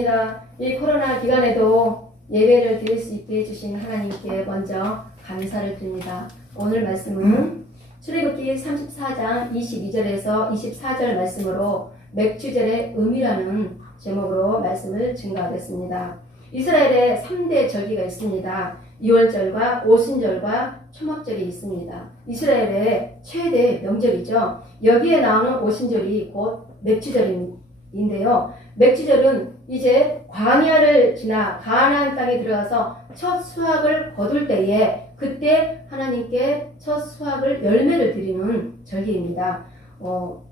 반갑습니다. 이 코로나 기간에도 예배를 드릴 수 있게 해주신 하나님께 먼저 감사를 드립니다. 오늘 말씀은 출애굽기 34장 22절에서 24절 말씀으로 맥주절의 의미라는 제목으로 말씀을 증거하겠습니다. 이스라엘에 3대 절기가 있습니다. 유월절과 오순절과 초막절이 있습니다. 이스라엘의 최대 명절이죠. 여기에 나오는 오순절이 곧 맥주절인데요. 맥주절은 이제 광야를 지나 가나안 땅에 들어가서 첫 수확을 거둘 때에 그때 하나님께 첫 수확을 열매를 드리는 절기입니다.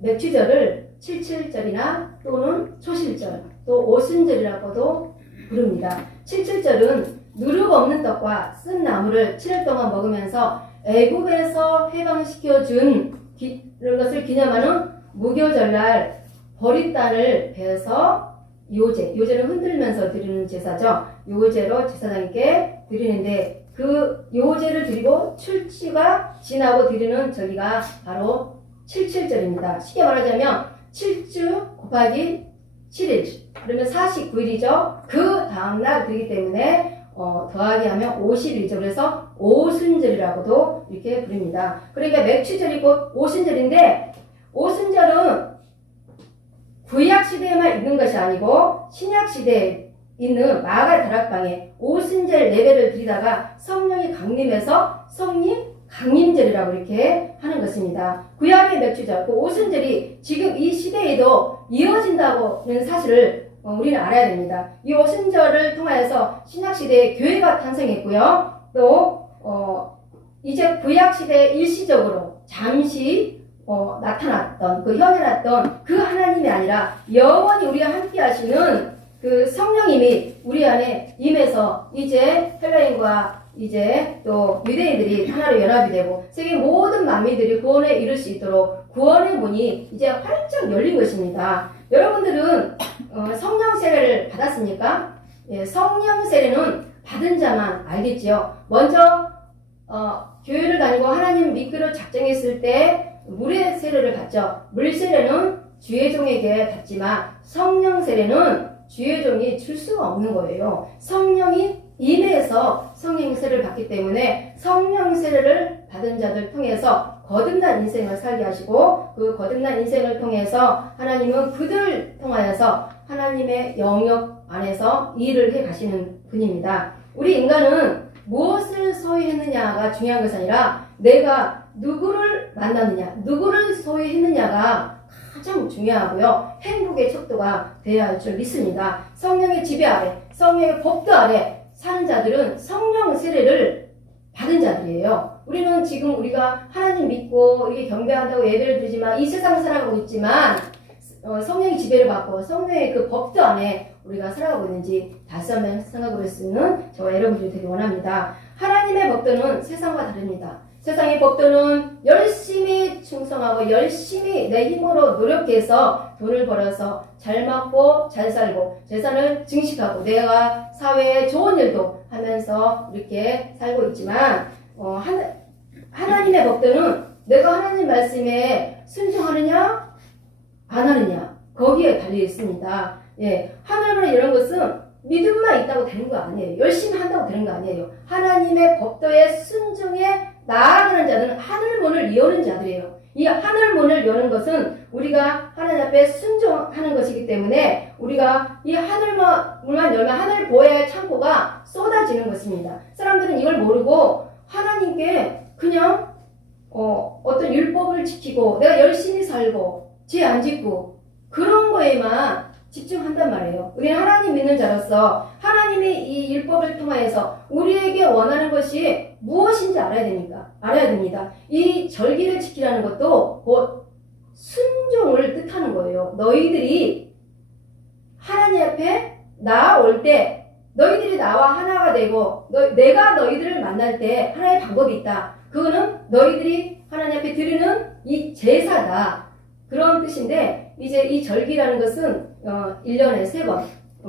맥주절을 칠칠절이나 또는 초실절 또 오순절이라고도 부릅니다. 칠칠절은 누룩 없는 떡과 쓴 나물을 7일 동안 먹으면서 애굽에서 해방시켜준 이런 것을 기념하는 무교절날 보리단을 베어서 요제는 흔들면서 드리는 제사죠. 요제로 제사장님께 드리는데 그 요제를 드리고 출치가 지나고 드리는 절기가 바로 칠칠절입니다. 쉽게 말하자면 7주 곱하기 7일 그러면 49일이죠. 그 다음날 드리기 때문에 더하기 하면 50일이죠. 그래서 오순절이라고도 이렇게 부릅니다. 그러니까 맥주절이 곧 오순절인데 오순절은 구약시대에만 있는 것이 아니고 신약시대에 있는 마가 다락방에 오순절 예배를 드리다가 성령이 강림해서 성령 강림절이라고 이렇게 하는 것입니다. 구약의 맥주절, 그 오순절이 지금 이 시대에도 이어진다는 사실을 우리는 알아야 됩니다. 이 오순절을 통하여서 신약시대에 교회가 탄생했고요. 또 이제 구약시대에 일시적으로 잠시 나타났던 현현했던 그 하나님이 아니라 영원히 우리와 함께 하시는 그 성령님이 우리 안에 임해서 이제 헬라인과 이제 또 유대인들이 하나로 연합이 되고 세계 모든 만민들이 구원에 이를 수 있도록 구원의 문이 이제 활짝 열린 것입니다. 여러분들은 성령 세례를 받았습니까? 예, 성령 세례는 받은 자만 알겠지요. 먼저 교회를 다니고 하나님 믿기로 작정했을 때 물의 세례를 받죠. 물 세례는 주의 종에게 받지만 성령 세례는 주의 종이 줄 수가 없는 거예요. 성령이 임해서 성령 세례를 받기 때문에 성령 세례를 받은 자들 통해서 거듭난 인생을 살게 하시고 그 거듭난 인생을 통해서 하나님은 그들 통하여서 하나님의 영역 안에서 일을 해 가시는 분입니다. 우리 인간은 무엇을 소유했느냐가 중요한 것이 아니라 내가 누구를 만났느냐, 누구를 소유했느냐가 가장 중요하고요. 행복의 척도가 되어야 할 줄 믿습니다. 성령의 지배 아래, 성령의 법도 아래 사는 자들은 성령 세례를 받은 자들이에요. 우리는 지금 우리가 하나님 믿고 이게 경배한다고 예배를 드리지만 이 세상 살아가고 있지만 성령의 지배를 받고 성령의 그 법도 안에 우리가 살아가고 있는지 다시 한번 생각해 볼 수 있는 저와 여러분들이 되기 원합니다. 하나님의 법도는 세상과 다릅니다. 세상의 법도는 열심히 충성하고 열심히 내 힘으로 노력해서 돈을 벌어서 잘 먹고 잘 살고 재산을 증식하고 내가 사회에 좋은 일도 하면서 이렇게 살고 있지만 하나님의 법도는 내가 하나님 말씀에 순종하느냐 안 하느냐 거기에 달려 있습니다. 예, 하늘문에 이런 것은 믿음만 있다고 되는 거 아니에요. 열심히 한다고 되는 거 아니에요. 하나님의 법도에 순종해 나아가는 자들은 하늘문을 여는 자들이에요. 이 하늘문을 여는 것은 우리가 하나님 앞에 순종하는 것이기 때문에 우리가 이 하늘문만 열면 하늘 보호의 창고가 쏟아지는 것입니다. 사람들은 이걸 모르고 하나님께 그냥 어떤 율법을 지키고 내가 열심히 살고 죄 안 짓고 그런 거에만 집중한단 말이에요. 우리는 하나님 믿는 자로서 하나님의 이 율법을 통하여서 우리에게 원하는 것이 무엇인지 알아야 됩니다. 이 절기를 지키라는 것도 곧 순종을 뜻하는 거예요. 너희들이 하나님 앞에 나아올 때 너희들이 나와 하나가 되고 내가 너희들을 만날 때 하나의 방법이 있다. 그거는 너희들이 하나님 앞에 드리는 이 제사다. 그런 뜻인데 이제 이 절기라는 것은 1년에 3번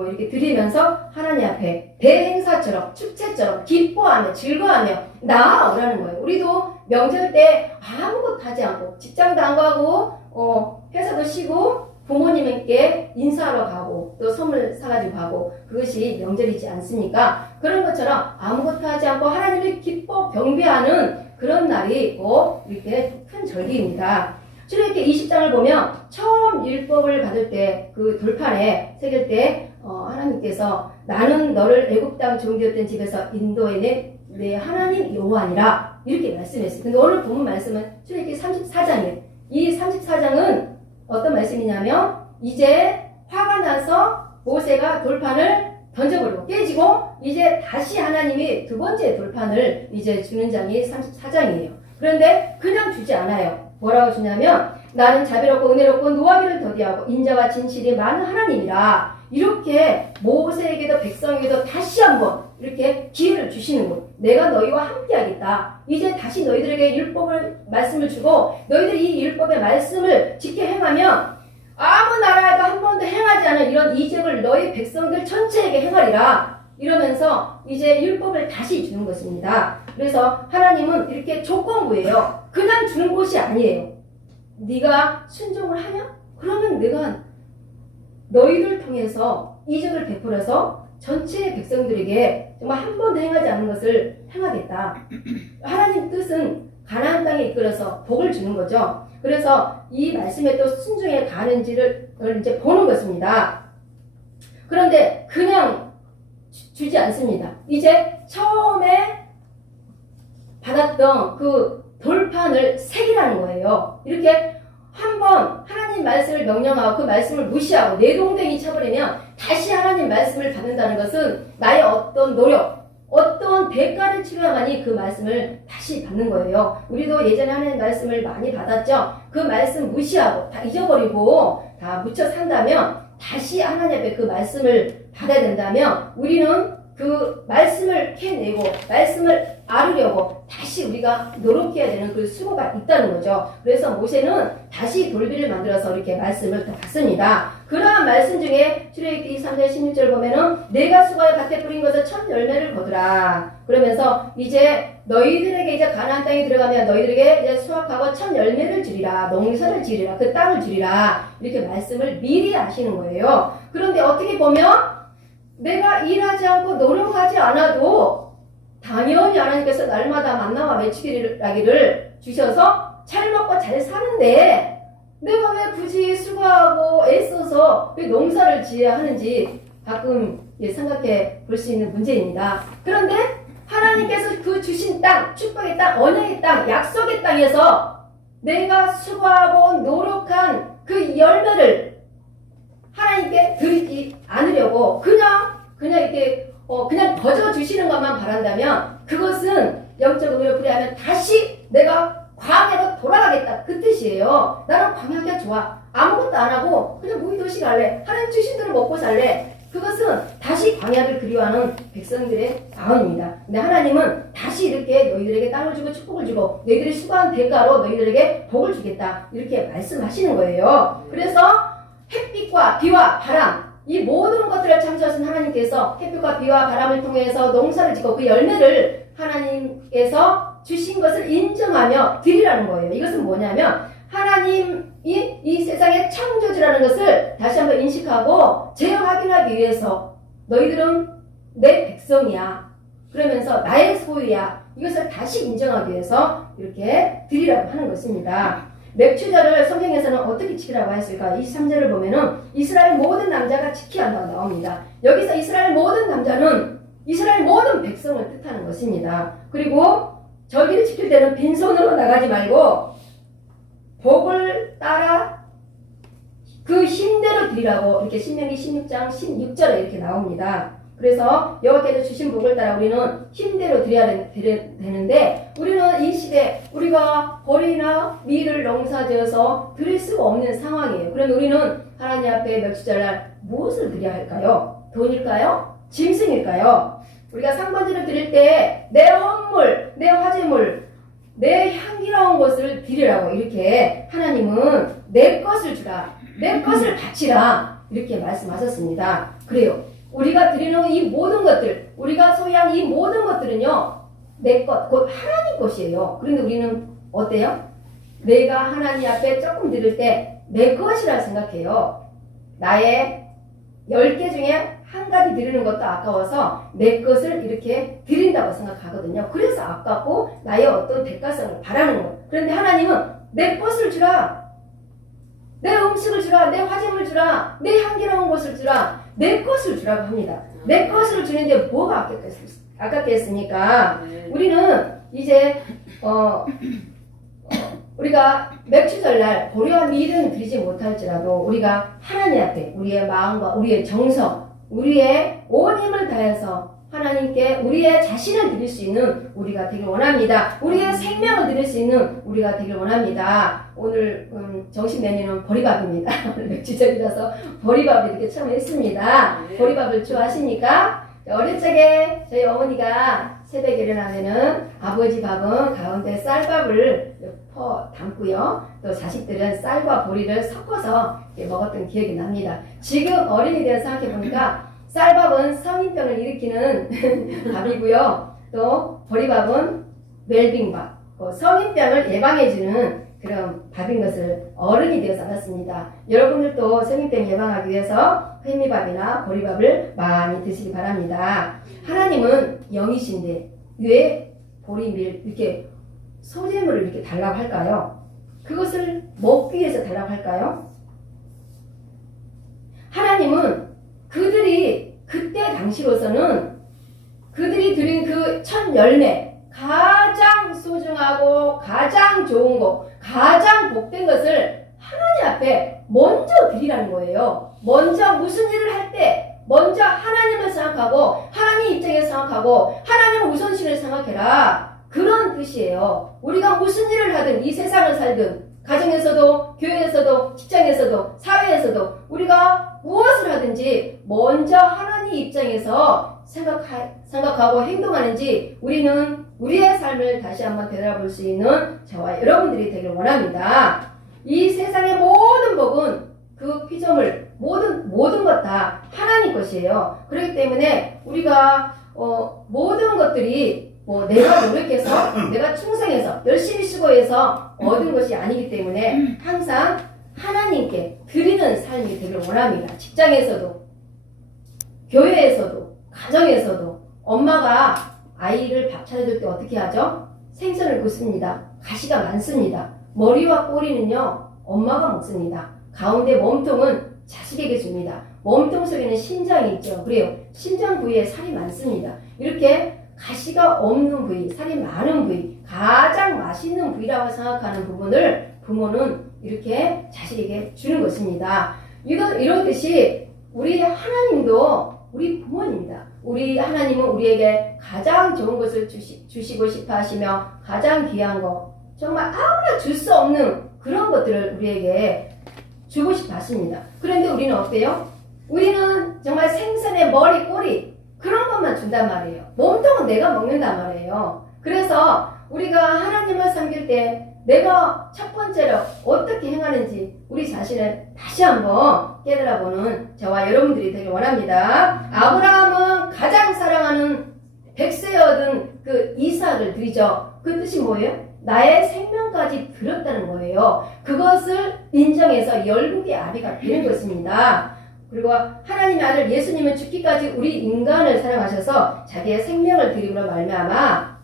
이렇게 드리면서 하나님 앞에 대행사처럼 축제처럼 기뻐하며 즐거워하며 나아오라는 거예요. 우리도 명절 때 아무것도 하지 않고 직장도 안 가고 회사도 쉬고 부모님께 인사하러 가고 또 선물 사가지고 가고 그것이 명절이지 않습니까? 그런 것처럼 아무것도 하지 않고 하나님을 기뻐 경배하는 그런 날이 꼭 이렇게 큰 절기입니다. 출애굽기 20장을 보면 처음 율법을 받을 때 그 돌판에 새길 때 하나님께서 나는 너를 애굽 땅 종되었던 집에서 인도해 내 하나님 여호와니라 이렇게 말씀했어요. 근데 오늘 본문 말씀은 출애굽기 34장이에요. 이 34장은 어떤 말씀이냐면 이제 화가 나서 모세가 돌판을 던져버리고 깨지고 이제 다시 하나님이 두 번째 돌판을 이제 주는 장이 34장이에요. 그런데 그냥 주지 않아요. 뭐라고 주냐면 나는 자비롭고 은혜롭고 노하기를 더디하고 인자와 진실이 많은 하나님이라 이렇게 모세에게도 백성에게도 다시 한번 이렇게 기회를 주시는 것. 내가 너희와 함께 하겠다. 이제 다시 너희들에게 율법을 말씀을 주고 너희들이 이 율법의 말씀을 지켜 행하면 아무 나라에도 한 번도 행하지 않은 이런 이적을 너희 백성들 전체에게 행하리라. 이러면서 이제 율법을 다시 주는 것입니다. 그래서 하나님은 이렇게 조건부예요. 그냥 주는 것이 아니에요. 네가 순종을 하냐? 그러면 내가 너희들 통해서 이적을 베풀어서 전체 백성들에게 정말 한 번도 행하지 않은 것을 행하겠다. 하나님 뜻은 가나안 땅에 이끌어서 복을 주는 거죠. 그래서 이 말씀에 또 순종해 가는지를 이제 보는 것입니다. 그런데 그냥 주지 않습니다. 이제 처음에 받았던 그 돌판을 새기라는 거예요. 이렇게 한번 하나님 말씀을 명령하고 그 말씀을 무시하고 내동댕이 쳐버리면 다시 하나님 말씀을 받는다는 것은 나의 어떤 노력, 어떤 대가를 치러야만이 그 말씀을 다시 받는 거예요. 우리도 예전에 하나님 말씀을 많이 받았죠. 그 말씀 무시하고 다 잊어버리고 다 묻혀 산다면 다시 하나님 앞에 그 말씀을 받아야 된다면 우리는 그 말씀을 캐내고 말씀을 아르려고 다시 우리가 노력해야 되는 그 수고가 있다는 거죠. 그래서 모세는 다시 돌비를 만들어서 이렇게 말씀을 또 받습니다. 그러한 말씀 중에 출애굽기 3장 16절 보면은 내가 수고하여 밭에 뿌린 것을 첫 열매를 거두라. 그러면서 이제 너희들에게 이제 가나안 땅에 들어가면 너희들에게 이제 수확하고 첫 열매를 주리라. 농사를 지으리라. 그 땅을 주리라. 이렇게 말씀을 미리 하시는 거예요. 그런데 어떻게 보면 내가 일하지 않고 노력하지 않아도 당연히 하나님께서 날마다 만나와 매치기를 주셔서 잘 먹고 잘 사는데 내가 왜 굳이 수고하고 애써서 왜 농사를 지어야 하는지 가끔 생각해 볼 수 있는 문제입니다. 그런데 하나님께서 그 주신 땅, 축복의 땅, 언약의 땅, 약속의 땅에서 내가 수고하고 노력한 그 열매를 하나님께 드리지 않으려고 그냥 이렇게 그냥 거저 주시는 것만 바란다면 그것은 영적 의미를 부여하면 다시 내가 광야로 돌아가겠다 그 뜻이에요. 나는 광야가 좋아. 아무것도 안 하고 그냥 무의도시 갈래. 하나님 주신 대로 먹고 살래. 그것은 다시 광야를 그리워하는 백성들의 마음입니다. 근데 하나님은 다시 이렇게 너희들에게 땅을 주고 축복을 주고 너희들이 수고한 대가로 너희들에게 복을 주겠다 이렇게 말씀하시는 거예요. 그래서 햇빛과 비와 바람 이 모든 것들을 창조하신 하나님께서 햇빛과 비와 바람을 통해서 농사를 짓고 그 열매를 하나님께서 주신 것을 인정하며 드리라는 거예요. 이것은 뭐냐면 하나님이 이 세상의 창조주라는 것을 다시 한번 인식하고 재확인하기 위해서 너희들은 내 백성이야. 그러면서 나의 소유야. 이것을 다시 인정하기 위해서 이렇게 드리라고 하는 것입니다. 맥추자를 성경에서는 어떻게 지키라고 했을까? 23절을 보면은 이스라엘 모든 남자가 지켜야 한다고 나옵니다. 여기서 이스라엘 모든 남자는 이스라엘 모든 백성을 뜻하는 것입니다. 그리고 절기를 지킬 때는 빈손으로 나가지 말고 복을 따라 그 힘대로 드리라고 이렇게 신명기 16장 16절에 이렇게 나옵니다. 그래서 여호와께서 주신 복을 따라 우리는 힘대로 드려야 되는데 우리는 이 시대 우리가 벌이나 밀을 농사지어서 드릴 수가 없는 상황이에요. 그러면 우리는 하나님 앞에 맥주절날 무엇을 드려야 할까요? 돈일까요? 짐승일까요? 우리가 상번제를 드릴 때 내 헌물, 내 화제물, 내 향기로운 것을 드리라고 이렇게 하나님은 내 것을 주라, 내 것을 바치라 이렇게 말씀하셨습니다. 그래요. 우리가 드리는 이 모든 것들, 우리가 소유한 이 모든 것들은요, 내 것, 곧 하나님 것이에요. 그런데 우리는 어때요? 내가 하나님 앞에 조금 드릴 때 내 것이라 생각해요. 나의 10개 중에 한 가지 드리는 것도 아까워서 내 것을 이렇게 드린다고 생각하거든요. 그래서 아깝고 나의 어떤 대가성을 바라는 거예요. 그런데 하나님은 내 것을 주라. 내 음식을 주라. 내 화제물 주라. 내 향기로운 것을 주라. 내 것을 주라고 합니다. 내 것을 주는데 뭐가 아깝겠습니까? 우리는 이제 우리가 맥주절날 고려와 밀은 드리지 못할지라도 우리가 하나님 앞에 우리의 마음과 우리의 정성, 우리의 온 힘을 다해서 하나님께 우리의 자신을 드릴 수 있는 우리가 되길 원합니다. 우리의 생명을 드릴 수 있는 우리가 되길 원합니다. 오늘 정식 메뉴는 보리밥입니다. 오늘 맥주절이라서 보리밥을 이렇게 처음 했습니다. 보리밥을 좋아하십니까? 어릴 적에 저희 어머니가 새벽에 일어나면은 아버지 밥은 가운데 쌀밥을 담고요. 또 자식들은 쌀과 보리를 섞어서 먹었던 기억이 납니다. 지금 어른이 되어 생각해보니까 쌀밥은 성인병을 일으키는 밥이고요. 또 보리밥은 웰빙밥, 성인병을 예방해주는 그런 밥인 것을 어른이 되어서 알았습니다. 여러분들도 성인병 예방하기 위해서 햄미밥이나 보리밥을 많이 드시기 바랍니다. 하나님은 영이신데 왜 보리밀 이렇게 소재물을 이렇게 달라고 할까요? 그것을 먹기 위해서 달라고 할까요? 하나님은 그들이 그때 당시로서는 그들이 드린 그 첫 열매, 가장 소중하고 가장 좋은 것, 가장 복된 것을 하나님 앞에 먼저 드리라는 거예요. 먼저 무슨 일을 할 때 먼저 하나님을 생각하고 하나님 입장에서 생각하고 하나님의 우선순위를 생각해라. 그런 뜻이에요. 우리가 무슨 일을 하든 이 세상을 살든 가정에서도 교회에서도 직장에서도 사회에서도 우리가 무엇을 하든지 먼저 하나님 입장에서 생각하고 행동하는지 우리는 우리의 삶을 다시 한번 되돌아볼 수 있는 저와 여러분들이 되길 원합니다. 이 세상의 모든 복은 그 피조물 모든 것 다 하나님 것이에요. 그렇기 때문에 우리가 모든 것들이 내가 노력해서 내가 충성해서 열심히 수고해서 얻은 것이 아니기 때문에 항상 하나님께 드리는 삶이 되길 원합니다. 직장에서도 교회에서도 가정에서도 엄마가 아이를 밥 차려줄 때 어떻게 하죠? 생선을 굽습니다. 가시가 많습니다. 머리와 꼬리는요 엄마가 먹습니다. 가운데 몸통은 자식에게 줍니다. 몸통 속에는 심장이 있죠. 그래요. 심장 부위에 살이 많습니다. 이렇게 가시가 없는 부위, 살이 많은 부위, 가장 맛있는 부위라고 생각하는 부분을 부모는 이렇게 자식에게 주는 것입니다. 이렇듯이 우리 하나님도 우리 부모입니다. 우리 하나님은 우리에게 가장 좋은 것을 주시고 싶어 하시며 가장 귀한 거, 정말 아무나 줄 수 없는 그런 것들을 우리에게 주고 싶어 하십니다. 그런데 우리는 어때요? 우리는 정말 생선의 머리, 꼬리 그런 것만 준단 말이에요. 몸통은 내가 먹는단 말이에요. 그래서 우리가 하나님을 섬길 때 내가 첫 번째로 어떻게 행하는지 우리 자신을 다시 한번 깨달아보는 저와 여러분들이 되길 원합니다. 아브라함은 가장 사랑하는 백세에 얻은 그 이삭을 드리죠. 그 뜻이 뭐예요? 나의 생명까지 드렸다는 거예요. 그것을 인정해서 열국의 아비가 되는 것입니다. 그리고 하나님의 아들 예수님은 죽기까지 우리 인간을 사랑하셔서 자기의 생명을 드림으로 말미암아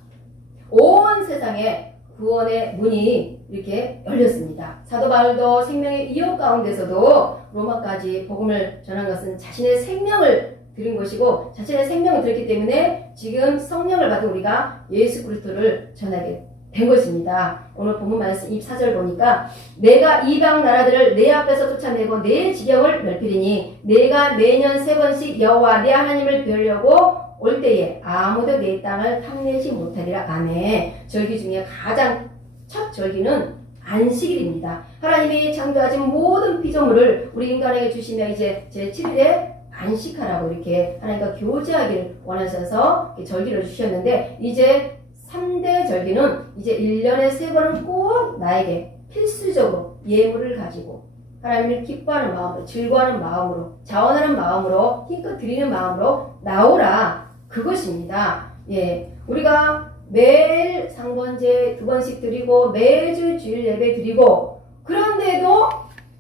온 세상에 구원의 문이 이렇게 열렸습니다. 사도 바울도 생명의 이역 가운데서도 로마까지 복음을 전한 것은 자신의 생명을 드린 것이고 자신의 생명을 드렸기 때문에 지금 성령을 받은 우리가 예수 그리스도를 전하게 된 것입니다. 오늘 본문 말씀 24절 보니까 내가 이방 나라들을 내 앞에서 쫓아내고 내 지경을 넓히리니 내가 매년 3번씩 여호와 내 하나님을 뵈려고 올 때에 아무도 내 땅을 탐내지 못하리라. 아멘. 절기 중에 가장 첫 절기는 안식일입니다. 하나님이 창조하신 모든 피조물을 우리 인간에게 주시며 이제 제7일에 안식하라고 이렇게 하나님과 교제하기를 원하셔서 절기를 주셨는데 이제 3대 절기는 이제 1년에 3번은 꼭 나에게 필수적으로 예물을 가지고 하나님을 기뻐하는 마음으로 즐거워하는 마음으로 자원하는 마음으로 힘껏 드리는 마음으로 나오라. 그것입니다. 예, 우리가 매일 상번제 2번씩 드리고 매주 주일 예배 드리고 그런데도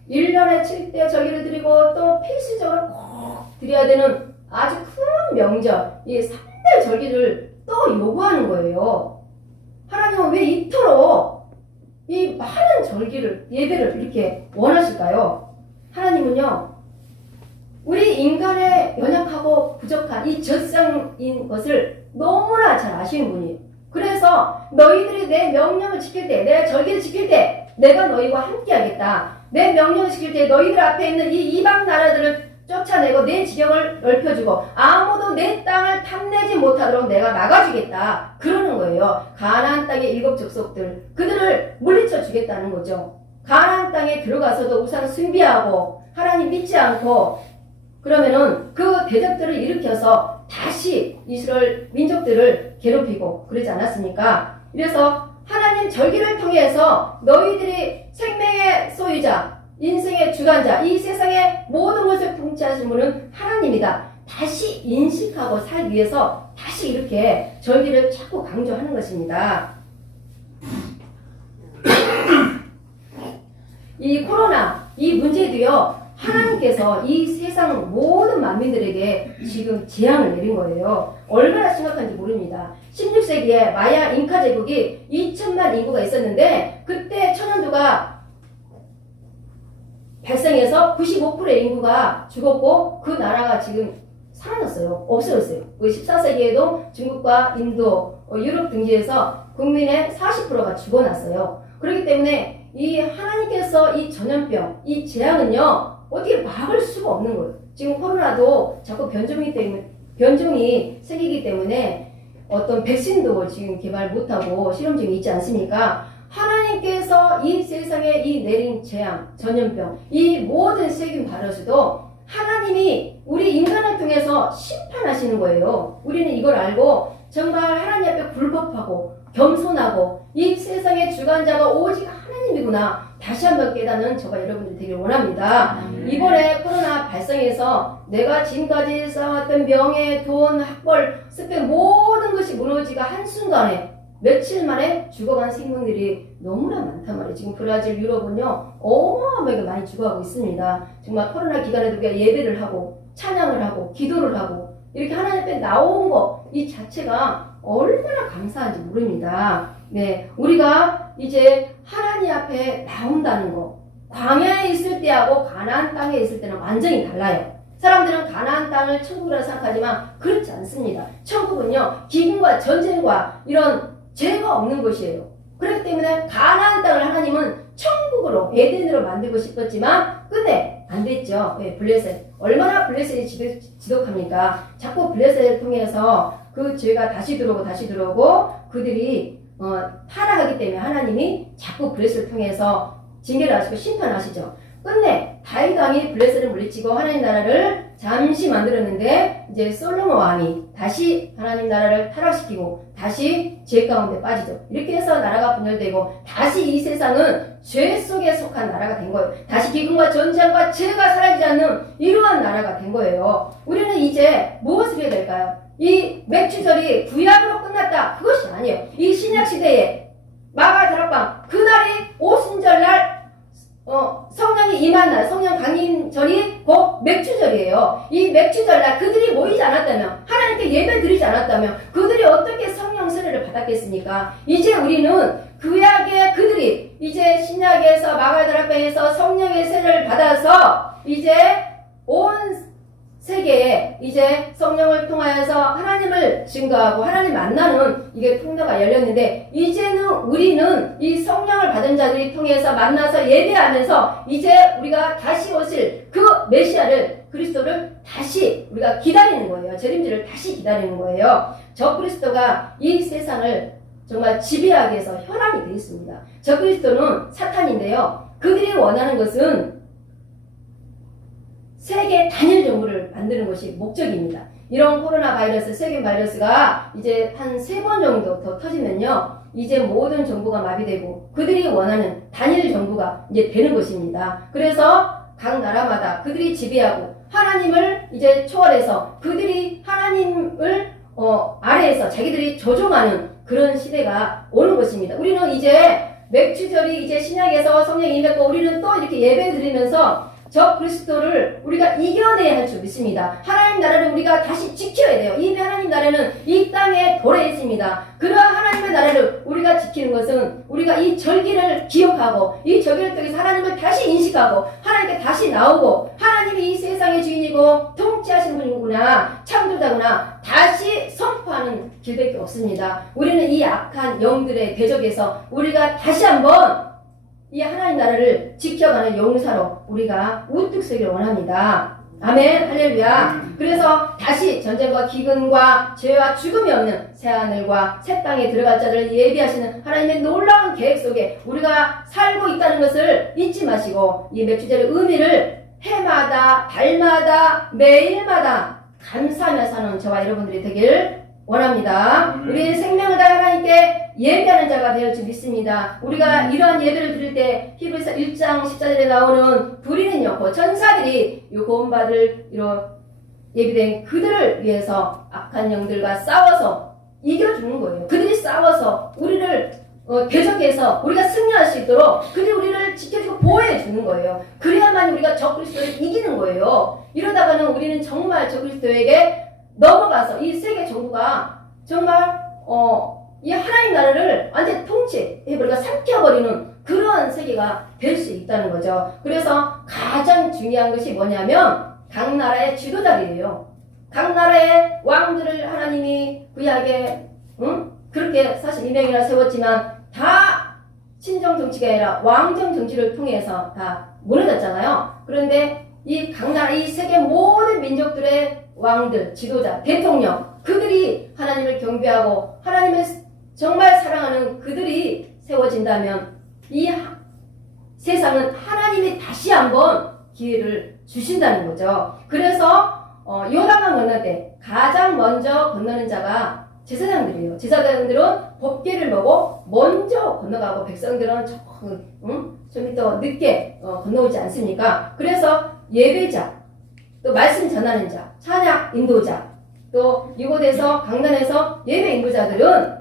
1년에 7대 절기를 드리고 또 필수적으로 꼭 드려야 되는 아주 큰 명절, 이 3대 절기를 또 요구하는 거예요. 하나님은 왜 이토록 이 많은 절기를, 예배를 이렇게 원하실까요? 하나님은요, 우리 인간의 연약하고 부족한 이 젖상인 것을 너무나 잘 아시는 분이에요. 그래서 너희들이 내 명령을 지킬 때, 내 절기를 지킬 때 내가 너희와 함께 하겠다. 내 명령을 지킬 때 너희들 앞에 있는 이 이방 나라들을 쫓아내고 내 지경을 넓혀주고 아무도 내 땅을 탐내지 못하도록 내가 막아주겠다. 그러는 거예요. 가나안 땅의 7 족속들, 그들을 물리쳐 주겠다는 거죠. 가나안 땅에 들어가서도 우상 숭배하고 하나님 믿지 않고 그러면은 그 대적들을 일으켜서 다시 이스라엘 민족들을 괴롭히고 그러지 않았습니까? 그래서 하나님 절기를 통해서 너희들이 생명의 소유자, 인생의 주관자, 이 세상의 모든 것을 통치하시는 분은 하나님이다. 다시 인식하고 살기 위해서 다시 이렇게 절기를 자꾸 강조하는 것입니다. 이 코로나, 이 문제도요, 하나님께서 이 세상 모든 만민들에게 지금 재앙을 내린 거예요. 얼마나 심각한지 모릅니다. 16세기에 마야 잉카 제국이 2천만 인구가 있었는데 그때 천연두가 발생해서 95%의 인구가 죽었고 그 나라가 지금 사라졌어요. 없어졌어요. 14세기에도 중국과 인도, 유럽 등지에서 국민의 40%가 죽어났어요. 그렇기 때문에 이 하나님께서 이 전염병, 이 재앙은요, 어떻게 막을 수가 없는 거예요. 지금 코로나도 자꾸 변종이 생기기 때문에 어떤 백신도 지금 개발 못하고 실험 중에 있지 않습니까? 하나님께서 이 세상에 이 내린 재앙, 전염병, 이 모든 세균 바이러스도 하나님이 우리 인간을 통해서 심판하시는 거예요. 우리는 이걸 알고 정말 하나님 앞에 굴복하고 겸손하고 이 세상의 주관자가 오직 하나님이구나 다시 한번 깨닫는 저와 여러분들 되길 원합니다. 이번에 코로나 발생해서 내가 지금까지 쌓아왔던 명예, 돈, 학벌, 스펙 모든 것이 무너지가 한순간에 며칠 만에 죽어간 생명들이 너무나 많단 말이에요. 지금 브라질, 유럽은요 어마어마하게 많이 죽어가고 있습니다. 정말 코로나 기간에도 우리가 예배를 하고 찬양을 하고 기도를 하고 이렇게 하나님 앞에 나온 거 이 자체가 얼마나 감사한지 모릅니다. 네, 우리가 이제 하나님 앞에 나온다는 거, 광야에 있을 때하고 가나안 땅에 있을 때는 완전히 달라요. 사람들은 가나안 땅을 천국이라고 생각하지만 그렇지 않습니다. 천국은요 기근과 전쟁과 이런 죄가 없는 곳이에요. 그렇기 때문에 가나안 땅을 하나님은 천국으로 에덴으로 만들고 싶었지만 근데 안 됐죠. 네, 블레셋 얼마나 블레셋이 지독합니까? 자꾸 블레셋을 통해서 그 죄가 다시 들어오고 그들이 타락하기 때문에 하나님이 자꾸 블레셋을 통해서 징계를 하시고 심판하시죠. 근데 다윗 왕이 블레셋을 물리치고 하나님 나라를 잠시 만들었는데 이제 솔로몬 왕이 다시 하나님 나라를 타락시키고 다시 죄 가운데 빠지죠. 이렇게 해서 나라가 분열되고 다시 이 세상은 죄 속에 속한 나라가 된 거예요. 다시 기근과 전쟁과 죄가 사라지지 않는 이러한 나라가 된 거예요. 우리는 이제 무엇을 해야 될까요? 이 맥주절이 구약으로 끝났다. 그것이 아니에요. 이 신약시대에 마가 다락방 그날이 오순절날 성령이 임한 날, 성령 강림절이 곧 맥주절이에요. 이 맥주절날 그들이 모이지 않았다면, 하나님께 예배 드리지 않았다면 그들이 어떻게 성령 세례를 받았겠습니까? 이제 우리는 구약의 그들이 이제 신약에서 마가다락방에서 성령의 세례를 받아서 이제 온 세계에 이제 성령을 통하여서 하나님을 증거하고 하나님 만나는 이게 통로가 열렸는데 이제는 우리는 이 성령을 받은 자들이 통해서 만나서 예배하면서 이제 우리가 다시 오실 그 메시아를 그리스도를 다시 우리가 기다리는 거예요. 재림주를 다시 기다리는 거예요. 저 그리스도가 이 세상을 정말 지배하기 위해서 혈안이 되어 있습니다. 저 그리스도는 사탄인데요. 그들이 원하는 것은 세계 단일 정부를 만드는 것이 목적입니다. 이런 코로나 바이러스, 세균 바이러스가 이제 한 3번 정도 더 터지면요. 이제 모든 정부가 마비되고 그들이 원하는 단일 정부가 이제 되는 것입니다. 그래서 각 나라마다 그들이 지배하고 하나님을 이제 초월해서 그들이 하나님을 아래에서 자기들이 조종하는 그런 시대가 오는 것입니다. 우리는 이제 맥주절이 이제 신약에서 성령이 임했고 우리는 또 이렇게 예배 드리면서 저 그리스도를 우리가 이겨내야 할 줄 믿습니다. 하나님 나라를 우리가 다시 지켜야 돼요. 이미 하나님 나라는 이 땅에 도래해 있습니다. 그러한 하나님의 나라를 우리가 지키는 것은 우리가 이 절기를 기억하고 이 절기를 통해서 하나님을 다시 인식하고 하나님께 다시 나오고 하나님이 이 세상의 주인이고 통치하시는 분이구나, 창조자구나 다시 선포하는 길밖에 없습니다. 우리는 이 악한 영들의 대적에서 우리가 다시 한번 이 하나님 나라를 지켜가는 용사로 우리가 우뚝 서기를 원합니다. 아멘, 할렐루야. 그래서 다시 전쟁과 기근과 죄와 죽음이 없는 새하늘과 새 땅에 들어갈 자들을 예비하시는 하나님의 놀라운 계획 속에 우리가 살고 있다는 것을 잊지 마시고 이 맥주절의 의미를 해마다, 달마다, 매일마다 감사하며 사는 저와 여러분들이 되길 원합니다. 우리의 생명을 다해 하나님께 예배하는 자가 되어 줄 믿습니다. 우리가 이러한 예배를 드릴 때 히브리서 1장 14절에 나오는 부리는 영혼 천사들이 이 구원받을 이런 예비된 그들을 위해서 악한 영들과 싸워서 이겨주는 거예요. 그들이 싸워서 우리를 대적해서 우리가 승리할 수 있도록 그들이 우리를 지켜주고 보호해 주는 거예요. 그래야만 우리가 적그리스도를 이기는 거예요. 이러다가는 우리는 정말 적그리스도에게 넘어가서 이 세계 정부가 정말 이 하나님 나라를 완전히 통치해버리고 삼켜버리는 그런 세계가 될 수 있다는 거죠. 그래서 가장 중요한 것이 뭐냐면 각 나라의 지도자들이에요. 각 나라의 왕들을 하나님이 구약에 그렇게 42명이나 세웠지만 다 친정 정치가 아니라 왕정 정치를 통해서 다 무너졌잖아요. 그런데 이 각 나라, 이 세계 모든 민족들의 왕들, 지도자, 대통령 그들이 하나님을 경배하고 하나님을 정말 사랑하는 그들이 세워진다면 이 세상은 하나님이 다시 한번 기회를 주신다는 거죠. 그래서 요단강 건널 때 가장 먼저 건너는 자가 제사장들이에요. 제사장들은 법궤를 보고 먼저 건너가고 백성들은 좀 더 늦게 건너오지 않습니까? 그래서 예배자, 또 말씀 전하는 자, 찬양 인도자, 또 이곳에서 강단에서 예배 인도자들은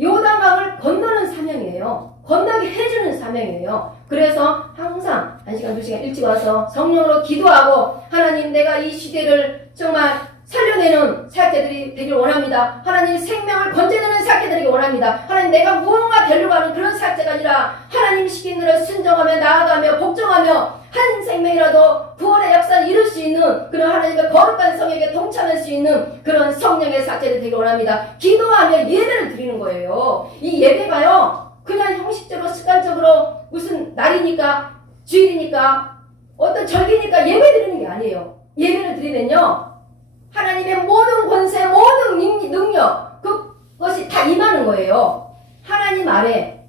요단강을 건너는 사명이에요. 건너게 해주는 사명이에요. 그래서 항상 1시간, 2시간 일찍 와서 성령으로 기도하고 하나님 내가 이 시대를 정말 살려내는 사역자들이 되길 원합니다. 하나님 생명을 건져내는 사역자들이 되길 원합니다. 하나님 내가 무언가 되려고 하는 그런 사역자가 아니라 하나님 시키는 대로 순종하며 나아가며 복종하며 한 생명이라도 구원의 역사를 이룰 수 있는 그런 하나님의 거룩한 성령에 동참할 수 있는 그런 성령의 사역자들이 되길 원합니다. 기도하며 예배를 드리는 거예요. 이 예배가요 그냥 형식적으로 습관적으로 무슨 날이니까 주일이니까 어떤 절기니까 예배 드리는 게 아니에요. 예배를 드리면요 하나님의 모든 권세 모든 능력 그것이 다 임하는 거예요. 하나님 아래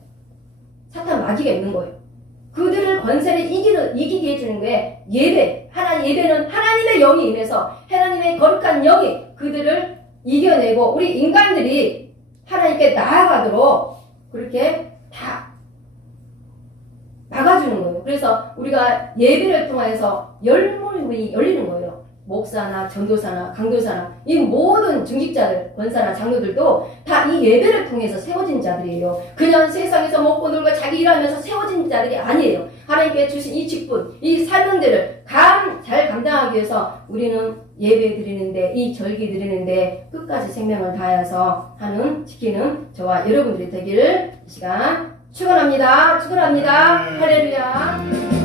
사탄 마귀가 있는 거예요. 그들을 권세를 이기게 해주는 게 예배. 예배는 하나님의 영이 임해서 하나님의 거룩한 영이 그들을 이겨내고 우리 인간들이 하나님께 나아가도록 그렇게 다 막아주는 거예요. 그래서 우리가 예배를 통해서 열문이 열리는 거예요. 목사나 전도사나 강도사나 이 모든 중직자들, 권사나 장로들도 다 이 예배를 통해서 세워진 자들이에요. 그냥 세상에서 먹고 놀고 자기 일하면서 세워진 자들이 아니에요. 하나님께 주신 이 직분, 이 사명들을 잘 감당하기 위해서 우리는 예배 드리는데 이 절기 드리는데 끝까지 생명을 다해서 지키는 저와 여러분들이 되기를 이 시간 축원합니다. 할렐루야.